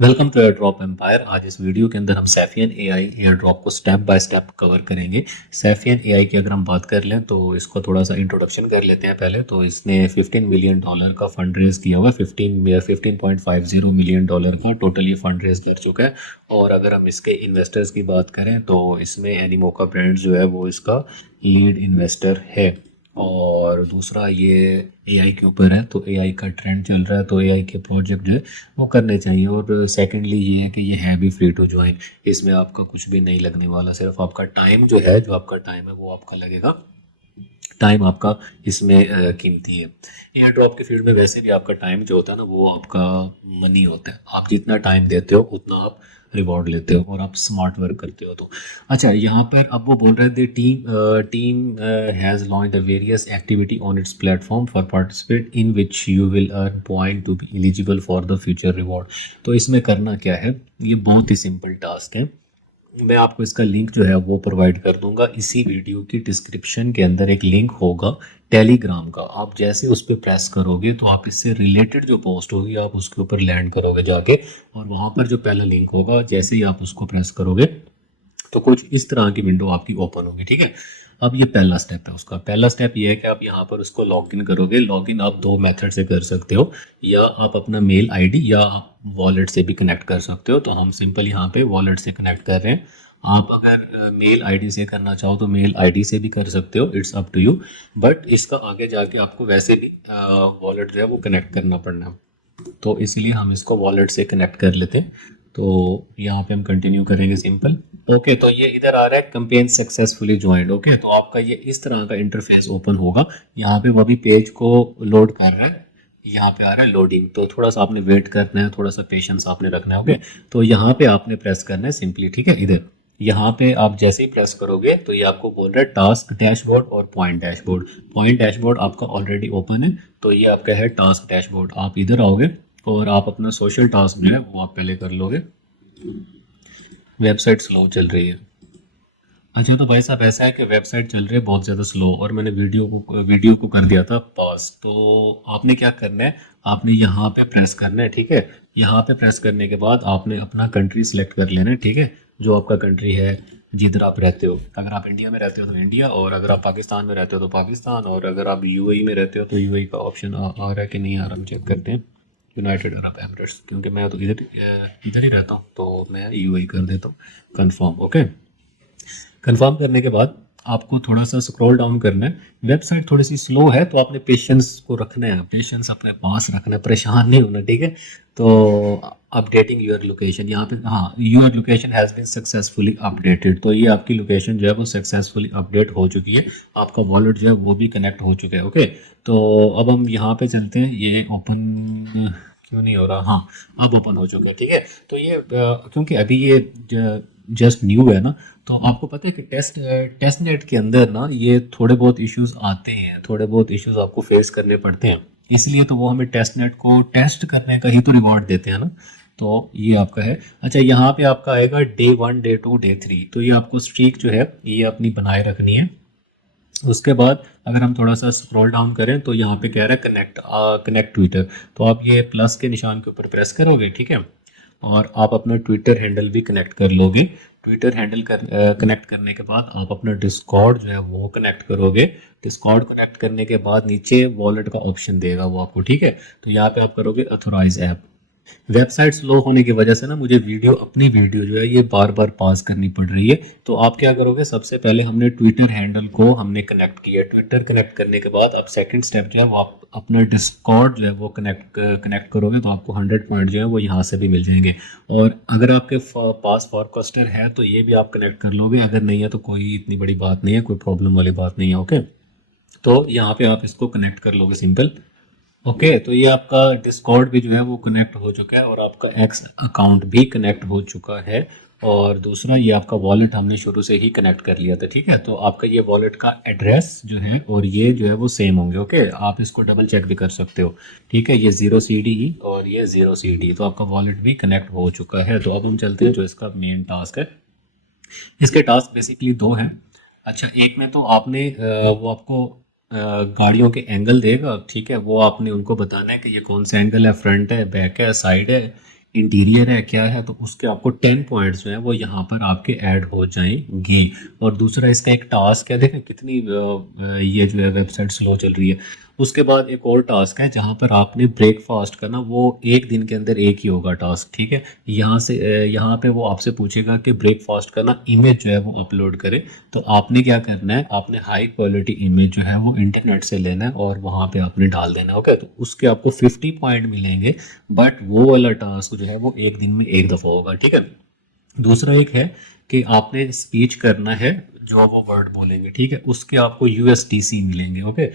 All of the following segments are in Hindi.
Welcome to air drop empire. आज इस वीडियो के अंदर हम सैफियन एआई एयर ड्रॉप को स्टेप बाय स्टेप कवर करेंगे। सैफियन एआई की अगर हम बात कर लें तो इसको थोड़ा सा इंट्रोडक्शन कर लेते हैं। पहले तो इसने $15 मिलियन का फंड रेज किया हुआ है। 15.50 मिलियन डॉलर का टोटल ये फंड रेज कर चुका है। और अगर हम इसके इन्वेस्टर्स की बात करें तो इसमें एनिमोका ब्रांड जो है वो इसका लीड इन्वेस्टर है। और दूसरा ये एआई के ऊपर है, तो एआई का ट्रेंड चल रहा है तो एआई के प्रोजेक्ट जो है वो करने चाहिए। और सेकेंडली ये है कि ये है भी फ्री टू ज्वाइन, इसमें आपका कुछ भी नहीं लगने वाला, सिर्फ आपका टाइम जो है, जो आपका टाइम है वो आपका लगेगा। टाइम आपका इसमें कीमती है। एयर ड्रॉप की फील्ड में वैसे भी आपका टाइम जो होता है ना वो आपका मनी होता है। आप जितना टाइम देते हो उतना आप रिवॉर्ड लेते हो और आप स्मार्ट वर्क करते हो। तो अच्छा, यहाँ पर अब वो बोल रहे थे team has launch the various activity on it's platform for participate in which you will earn point to be eligible for the future reward. तो इसमें करना क्या है, ये बहुत ही सिंपल टास्क है। मैं आपको इसका लिंक जो है वो प्रोवाइड कर दूंगा। इसी वीडियो की डिस्क्रिप्शन के अंदर एक लिंक होगा टेलीग्राम का। आप जैसे उस पर प्रेस करोगे तो आप इससे रिलेटेड जो पोस्ट होगी आप उसके ऊपर लैंड करोगे जाके, और वहाँ पर जो पहला लिंक होगा जैसे ही आप उसको प्रेस करोगे तो कुछ इस तरह की विंडो आपकी ओपन होगी। ठीक है, अब ये पहला स्टेप है। उसका पहला स्टेप ये है कि आप यहाँ पर उसको लॉगिन करोगे। लॉगिन आप दो मेथड से कर सकते हो, या आप अपना मेल आईडी या आप वॉलेट से भी कनेक्ट कर सकते हो। तो हम सिंपल यहाँ पे वॉलेट से कनेक्ट कर रहे हैं। आप अगर मेल आईडी से करना चाहो तो मेल आईडी से भी कर सकते हो, it's up to you. But इसका आगे जाके आपको वैसे भी वॉलेट जो है वो कनेक्ट करना पड़ना है, तो इसलिए हम इसको वॉलेट से कनेक्ट कर लेते हैं। तो यहाँ पे हम कंटिन्यू करेंगे सिंपल। ओके, तो ये इधर आ रहा है कैंपेन सक्सेसफुली ज्वाइंड। ओके, तो आपका ये इस तरह का इंटरफेस ओपन होगा। यहाँ पे वो भी पेज को लोड कर रहा है, यहाँ पे आ रहा है लोडिंग। तो थोड़ा सा आपने वेट करना है, थोड़ा सा पेशेंस आपने रखना है। ओके, तो यहाँ पे आपने प्रेस करना है सिंपली। ठीक है, इधर यहाँ पे आप जैसे ही प्रेस करोगे तो ये आपको बोल रहा है टास्क डैशबोर्ड और पॉइंट डैशबोर्ड। पॉइंट डैशबोर्ड आपका ऑलरेडी ओपन है, तो ये आपका है टास्क डैशबोर्ड। आप इधर आओगे और आप अपना सोशल टास्क जो है वो आप पहले कर लोगे। वेबसाइट स्लो चल रही है। अच्छा, तो भाई साहब ऐसा है कि वेबसाइट चल रही है बहुत ज़्यादा स्लो, और मैंने वीडियो को कर दिया था पॉज। तो आपने क्या करना है, आपने यहाँ पे प्रेस करना है। ठीक है, यहाँ पे प्रेस करने के बाद आपने अपना कंट्री सेलेक्ट कर लेना है। ठीक है, जो आपका कंट्री है जिधर आप रहते हो। अगर आप इंडिया में रहते हो तो इंडिया, और अगर आप पाकिस्तान में रहते हो तो पाकिस्तान, और अगर आप यूएई में रहते हो तो यूएई का ऑप्शन आ रहा है कि नहीं आ रहा, हम चेक करते हैं। यूनाइटेड अरब एमिरेट्स, क्योंकि मैं तो इधर ही रहता हूँ तो मैं यूएई कर देता हूँ कन्फर्म। ओके, कंफर्म करने के बाद आपको थोड़ा सा स्क्रॉल डाउन करना है। वेबसाइट थोड़ी सी स्लो है तो आपने पेशेंस को रखना है, पेशेंस अपने पास रखना है, परेशान नहीं होना। ठीक है, तो अपडेटिंग योर लोकेशन, यहाँ पे हाँ, your location has been successfully updated. तो ये आपकी लोकेशन जो है वो सक्सेसफुली अपडेट हो चुकी है। आपका वॉलेट जो है वो भी कनेक्ट हो चुका है। ओके, तो अब हम यहाँ पे चलते हैं। ये ओपन क्यों नहीं हो रहा? हाँ, अब ओपन हो चुका है। ठीक है, तो ये क्योंकि अभी ये जस्ट न्यू है ना, तो आपको पता है कि टेस्ट नेट के अंदर ना ये थोड़े बहुत इश्यूज आते हैं, थोड़े बहुत इश्यूज आपको फेस करने पड़ते हैं। इसलिए तो वो हमें टेस्ट नेट को टेस्ट करने का ही तो रिवॉर्ड देते हैं ना। तो ये आपका है। अच्छा, यहाँ पे आपका आएगा डे 1, डे 2, डे 3। तो ये आपको स्ट्रीक जो है ये अपनी बनाए रखनी है। उसके बाद अगर हम थोड़ा सा स्क्रॉल डाउन करें तो यहाँ पे कह रहा है कनेक्ट ट्विटर। तो आप ये प्लस के निशान के ऊपर प्रेस करोगे। ठीक है, और आप अपना ट्विटर हैंडल भी कनेक्ट कर लोगे। ट्विटर हैंडल कनेक्ट करने के बाद आप अपना डिस्कॉर्ड जो है वो कनेक्ट करोगे। डिस्कॉर्ड कनेक्ट करने के बाद नीचे वॉलेट का ऑप्शन देगा वो आपको। ठीक है, तो यहाँ पे आप करोगे अथोराइज ऐप। वेबसाइट स्लो होने की वजह से ना मुझे अपनी वीडियो जो है ये बार बार पॉज करनी पड़ रही है। तो आप क्या करोगे, सबसे पहले हमने ट्विटर हैंडल को हमने कनेक्ट किया। ट्विटर कनेक्ट करने के बाद अब सेकंड स्टेप जो है वो आप अपना डिस्कॉर्ड जो है वो कनेक्ट करोगे। तो आपको 100 पॉइंट जो है वो यहाँ से भी मिल जाएंगे। और अगर आपके पास फॉरकास्टर है तो ये भी आप कनेक्ट कर लोगे, अगर नहीं है तो कोई इतनी बड़ी बात नहीं है, कोई प्रॉब्लम वाली बात नहीं है। ओके, तो यहाँ पे आप इसको कनेक्ट कर लोगे सिंपल। ओके, तो ये आपका डिस्कॉर्ड भी जो है वो कनेक्ट हो चुका है, और आपका एक्स अकाउंट भी कनेक्ट हो चुका है। और दूसरा ये आपका वॉलेट हमने शुरू से ही कनेक्ट कर लिया था। ठीक है, तो आपका ये वॉलेट का एड्रेस जो है और ये जो है वो सेम होंगे। ओके, आप इसको डबल चेक भी कर सकते हो। ठीक है, ये 0 CD और ये 0 CD, तो आपका वॉलेट भी कनेक्ट हो चुका है। तो अब हम चलते हैं जो इसका मेन टास्क है। इसके टास्क बेसिकली दो हैं। अच्छा, एक में तो आपने वो आपको गाड़ियों के एंगल देगा। ठीक है, वो आपने उनको बताना है कि ये कौन सा एंगल है, फ्रंट है, बैक है, साइड है, इंटीरियर है क्या है, तो उसके आपको 10 पॉइंट्स जो है वो यहाँ पर आपके ऐड हो जाएंगे। और दूसरा इसका एक टास्क है, देखें कितनी ये जो है वेबसाइट स्लो चल रही है। उसके बाद एक और टास्क है जहाँ पर आपने ब्रेकफास्ट करना, वो एक दिन के अंदर एक ही होगा टास्क, ठीक है। यहाँ से यहाँ पे वो आपसे पूछेगा कि ब्रेकफास्ट करना इमेज जो है वो अपलोड करे। तो आपने क्या करना है, आपने हाई क्वालिटी इमेज जो है वो इंटरनेट से लेना है और वहाँ पे आपने डाल देना है, ओके। तो उसके आपको 50 पॉइंट मिलेंगे, बट वो वाला टास्क जो है वो एक दिन में एक दफ़ा होगा, ठीक है। दूसरा एक है कि आपने स्पीच करना है, जो वो वर्ड बोलेंगे, ठीक है, उसके आपको यूएसडीसी मिलेंगे, ओके।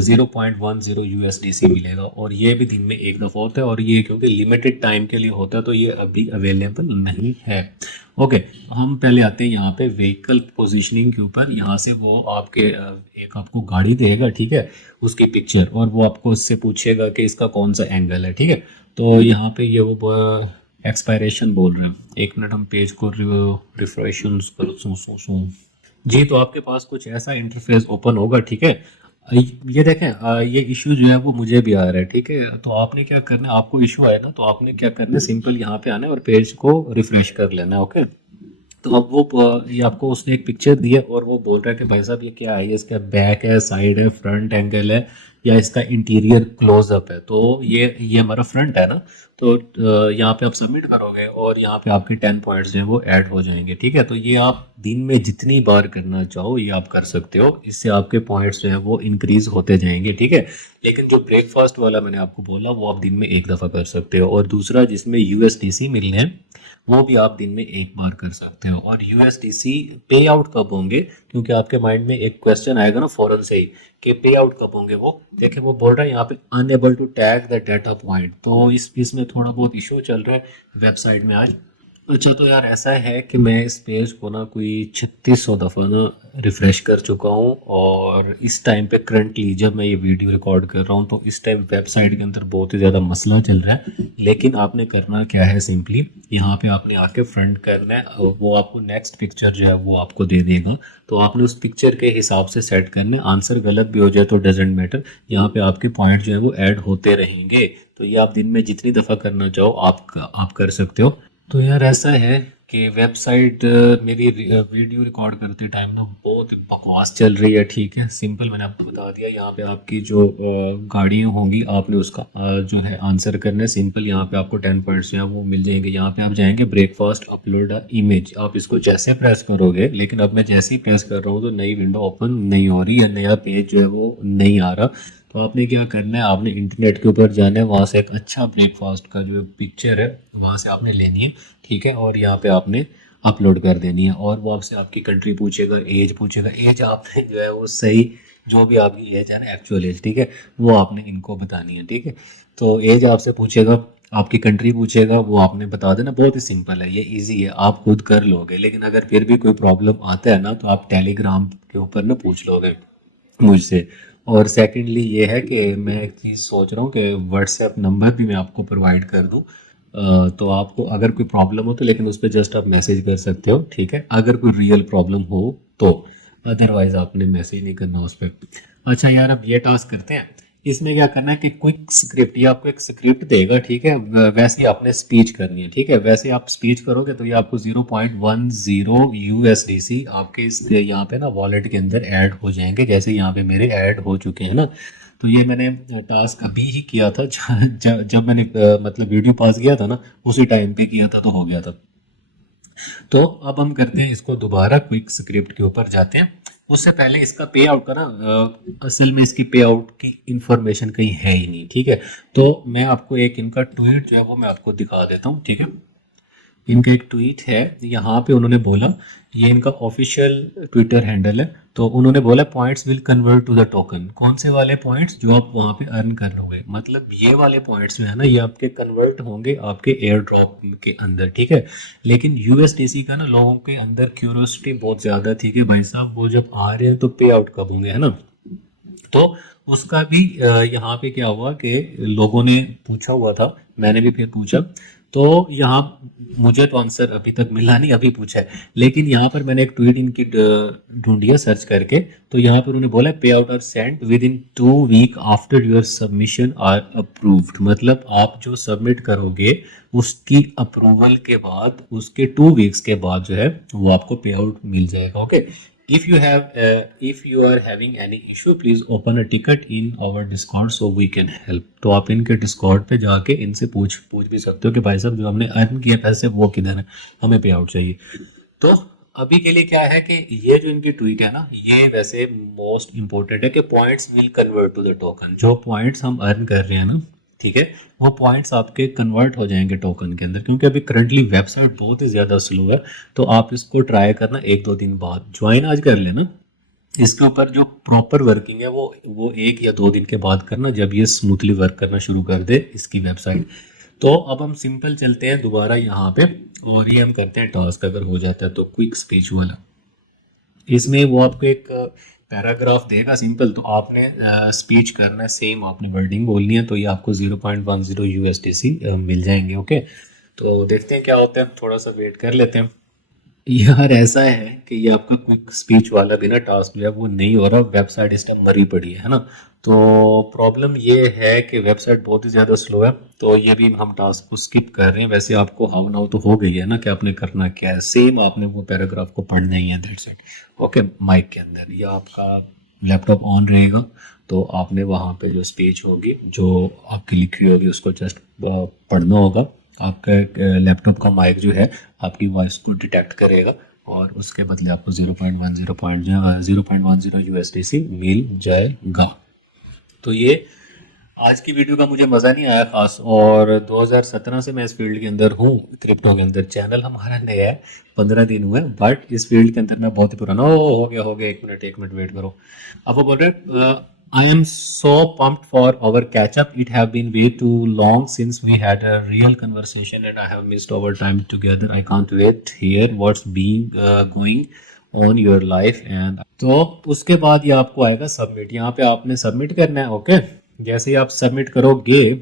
0.10 यूएसडीसी मिलेगा, और ये भी दिन में एक दफ़ा होता है, और ये क्योंकि लिमिटेड टाइम के लिए होता है तो ये अभी अवेलेबल नहीं है, ओके। हम पहले आते हैं यहाँ पे व्हीकल पोजीशनिंग के ऊपर। यहाँ से वो आपके एक आपको गाड़ी देगा, ठीक है, उसकी पिक्चर, और वो आपको उससे पूछेगा कि इसका कौन सा एंगल है, ठीक है। तो यहाँ पे ये वो एक्सपायरेशन बोल रहे हैं, एक मिनट हम पेज को रिफ्रेशन कर जी। तो आपके पास कुछ ऐसा इंटरफेस ओपन होगा, ठीक है। ये देखें, ये इशू जो है वो मुझे भी आ रहा है, ठीक है। तो आपने क्या करना है, आपको इशू आए ना, तो आपने क्या करना है, सिंपल यहाँ पे आना है और पेज को रिफ्रेश कर लेना है, ओके। तो अब वो ये आपको उसने एक पिक्चर दी है और वो बोल रहा है कि भाई साहब ये क्या है, ये इसका बैक है, साइड है, फ्रंट एंगल है, या इसका इंटीरियर क्लोजअप है। तो ये हमारा फ्रंट है ना। तो यहाँ पे आप सबमिट करोगे और यहाँ पे आपके 10 पॉइंट्स जो है वो ऐड हो जाएंगे, ठीक है। तो ये आप दिन में जितनी बार करना चाहो ये आप कर सकते हो, इससे आपके पॉइंट्स जो है वो इंक्रीज होते जाएंगे, ठीक है। लेकिन जो ब्रेकफास्ट वाला मैंने आपको बोला वो आप दिन में एक दफ़ा कर सकते हो, और दूसरा जिसमें यूएसडीसी मिलने हैं वो भी आप दिन में एक बार कर सकते हो। और यूएसडीसी पे आउट कब होंगे, क्योंकि आपके माइंड में एक क्वेश्चन आएगा ना फौरन से ही कि पे आउट कब होंगे। वो देखिए वो बोल रहा है यहाँ पे unable to tag the data point, तो इसमें थोड़ा बहुत इशू चल रहा है वेबसाइट में आज। अच्छा, तो यार ऐसा है कि मैं इस पेज को ना कोई 3600 दफ़ा ना रिफ़्रेश कर चुका हूँ, और इस टाइम पे करंटली जब मैं ये वीडियो रिकॉर्ड कर रहा हूँ तो इस टाइम वेबसाइट के अंदर बहुत ही ज़्यादा मसला चल रहा है। लेकिन आपने करना क्या है, सिंपली यहाँ पे आपने आके फ्रंट करना है, वो आपको नेक्स्ट पिक्चर जो है वो आपको दे देगा। तो आपने उस पिक्चर के हिसाब से सेट करना है, आंसर गलत भी हो जाए तो डजेंट मैटर, यहाँ पे आपके पॉइंट जो है वो ऐड होते रहेंगे। तो ये आप दिन में जितनी दफ़ा करना चाहो आप कर सकते हो। तो यार ऐसा है कि वेबसाइट मेरी वीडियो रिकॉर्ड करते टाइम ना बहुत बकवास चल रही है, ठीक है। सिंपल मैंने आपको बता दिया, यहाँ पे आपकी जो गाड़ियाँ होंगी आपने उसका जो है आंसर करना है। सिंपल यहाँ पे आपको 10 पॉइंट्स जो है वो मिल जाएंगे। यहाँ पे आप जाएंगे ब्रेकफास्ट अपलोड इमेज, आप इसको जैसे प्रेस करोगे, लेकिन अब मैं जैसे ही प्रेस कर रहा हूँ तो नई विंडो ओपन नहीं हो रही, या नया पेज जो है वो नहीं आ रहा। तो आपने क्या करना है, आपने इंटरनेट के ऊपर जाना है, वहाँ से एक अच्छा ब्रेकफास्ट का जो पिक्चर है वहाँ से आपने लेनी है, ठीक है। और यहाँ पे आपने अपलोड कर देनी है, और वो आपसे आपकी कंट्री पूछेगा, एज पूछेगा, एज आपने जो है वो सही, जो भी आपकी एज है ना एक्चुअल एज, ठीक है, वो आपने इनको बतानी है, ठीक है। तो एज आपसे पूछेगा, आपकी कंट्री पूछेगा, वो आपने बता देना। बहुत ही सिंपल है, ये इजी है, आप खुद कर लोगे। लेकिन अगर फिर भी कोई प्रॉब्लम आता है ना तो आप टेलीग्राम के ऊपर ना पूछ लोगे मुझसे। और सेकंडली ये है कि मैं एक चीज़ सोच रहा हूँ कि व्हाट्सएप नंबर भी मैं आपको प्रोवाइड कर दूँ। तो आपको अगर कोई प्रॉब्लम हो तो, लेकिन उस पर जस्ट आप मैसेज कर सकते हो, ठीक है, अगर कोई रियल प्रॉब्लम हो तो। अदरवाइज आपने मैसेज नहीं करना उस पर। अच्छा यार, अब ये टास्क करते हैं। इसमें क्या करना है कि क्विक स्क्रिप्ट, ये आपको एक स्क्रिप्ट देगा, ठीक है, वैसे ही आपने स्पीच करनी है, ठीक है। वैसे आप स्पीच करोगे तो ये आपको 0.10 यूएसडीसी आपके इस यहाँ पे ना वॉलेट के अंदर ऐड हो जाएंगे, जैसे यहाँ पे मेरे ऐड हो चुके हैं ना। तो ये मैंने टास्क अभी ही किया था, जब मैंने मतलब वीडियो पॉज किया था ना उसी टाइम पे किया था, तो हो गया था। तो अब हम करते हैं इसको दोबारा, क्विक स्क्रिप्ट के ऊपर जाते हैं। उससे पहले इसका पे आउट का ना असल में इसकी पे आउट की इंफॉर्मेशन कहीं है ही नहीं, ठीक है। तो मैं आपको एक इनका ट्वीट जो है वो मैं आपको दिखा देता हूँ, ठीक है। इनका एक ट्वीट है, यहाँ पे उन्होंने बोला, ये इनका ऑफिशियल ट्विटर हैंडल है। तो उन्होंने बोला points will convert to the token. कौन से वाले पॉइंट्स, जो आप वहाँ पे अर्न कर लोगे, मतलब ये वाले पॉइंट्स जो है ना ये आपके कन्वर्ट होंगे आपके एयर ड्रॉप के अंदर, ठीक है। लेकिन यूएसडीसी का ना लोगों के अंदर क्यूरियोसिटी बहुत ज़्यादा थी कि भाई साहब वो जब आ रहे हैं तो पे आउट कब होंगे, है ना। तो उसका भी यहाँ पे क्या हुआ कि लोगों ने पूछा हुआ था, मैंने भी फिर पूछा, तो यहाँ मुझे तो आंसर अभी तक मिला नहीं, अभी पूछा है, लेकिन यहाँ पर मैंने एक ट्वीट इनकी ढूंढी सर्च करके, तो यहाँ पर उन्होंने बोला pay out are sent with in 2 week after your submission are approved. मतलब आप जो सबमिट करोगे उसकी अप्रूवल के बाद, उसके 2 वीक्स के बाद जो है वो आपको पे आउट मिल जाएगा। Okay, if you are having any issue please open a ticket in our discord so we can help। तो आप इनके डिस्कॉर्ड पे जाके इनसे पूछ भी सकते हो कि भाई साहब जो हमने अर्न किए पैसे वो किधर है, हमें पे आउट चाहिए। तो अभी के लिए क्या है कि ये जो इनकी ट्वीट है ना, ये वैसे मोस्ट इंपॉर्टेंट है कि points will convert to the token. जो पॉइंट्स हम अर्न कर रहे हैं ना, ठीक है, वो पॉइंट्स आपके कन्वर्ट हो जाएंगे टोकन के अंदर, क्योंकि अभी करंटली वेबसाइट बहुत ही ज़्यादा स्लो है। तो आप इसको ट्राई करना 1-2 दिन बाद, ज्वाइन आज कर लेना। इसके ऊपर जो प्रॉपर वर्किंग है वो 1 या 2 दिन के बाद करना, जब ये स्मूथली वर्क करना शुरू कर दे इसकी वेबसाइट। तो अब हम सिंपल चलते हैं दोबारा यहाँ पे, और ये हम करते हैं टास्क, अगर हो जाता है तो क्विक स्पीच वाला। इसमें वो आपको एक पैराग्राफ देगा सिंपल, तो आपने स्पीच करना है, सेम आपने वर्डिंग बोलनी है, तो ये आपको 0.10 USDC मिल जाएंगे। ओके, तो देखते हैं क्या होता है, थोड़ा सा वेट कर लेते हैं। यार ऐसा है कि ये आपका क्विक स्पीच वाला भी ना टास्क जो है वो नहीं हो रहा, वेबसाइट इस टाइम मरी पड़ी है ना। तो प्रॉब्लम ये है कि वेबसाइट बहुत ही ज़्यादा स्लो है, तो ये भी हम टास्क को स्किप कर रहे हैं। वैसे आपको हाउ नाउ तो हो गई है ना कि आपने करना क्या है, सेम आपने वो पैराग्राफ को पढ़ना ही है, दैट्स इट। ओके, माइक के अंदर या आपका लैपटॉप ऑन रहेगा, तो आपने वहाँ पे जो स्पीच होगी जो आपकी लिखी होगी उसको जस्ट पढ़ना होगा। आपका लैपटॉप का माइक जो है आपकी वॉइस को डिटेक्ट करेगा, और उसके बदले आपको 0.10 USDC मिल जाएगा। तो ये आज की वीडियो का मुझे मज़ा नहीं आया खास, और 2017 से मैं इस फील्ड के अंदर हूँ, क्रिप्टो के अंदर। चैनल हमारा नया है, 15 दिन हुए, बट इस फील्ड के अंदर मैं बहुत ही पुराना। हो गया, एक मिनट वेट करो। अब वो बोल रहे I am so pumped for our catch up. It have been way too long since we had a real conversation and I have missed our time together. I can't wait hear what's being going on your life and तो उसके बाद ये आपको आएगा सबमिट। यहाँ पे आपने सबमिट करना है। ओके, जैसे ही आप सबमिट करोगे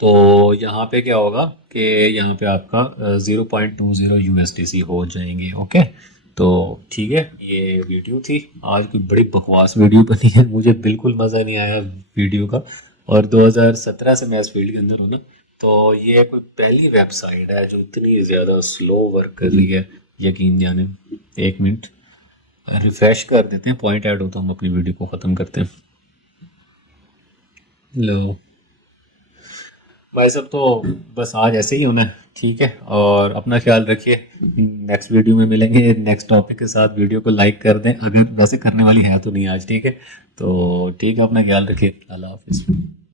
तो यहाँ पे क्या होगा कि यहाँ पे आपका 0.20 USDC हो जाएंगे। ओके, तो ठीक है, ये वीडियो थी आज की, बड़ी बकवास वीडियो बनी है, मुझे बिल्कुल मज़ा नहीं आया वीडियो का। और 2017 से मैं इस फील्ड के अंदर हूँ ना, तो ये कोई पहली वेबसाइट है जो इतनी ज़्यादा स्लो वर्क कर रही है, यकीन जाने। 1 मिनट रिफ्रेश कर देते हैं, पॉइंट ऐड होता, हम अपनी वीडियो को ख़त्म करते हैं। लो भाई साहब, तो बस आज ऐसे ही होना है, ठीक है, और अपना ख्याल रखिए। नेक्स्ट वीडियो में मिलेंगे नेक्स्ट टॉपिक के साथ। वीडियो को लाइक कर दें, अगर वैसे करने वाली है तो नहीं आज, ठीक है। तो ठीक है, अपना ख्याल रखिए, अल्लाह हाफिज़।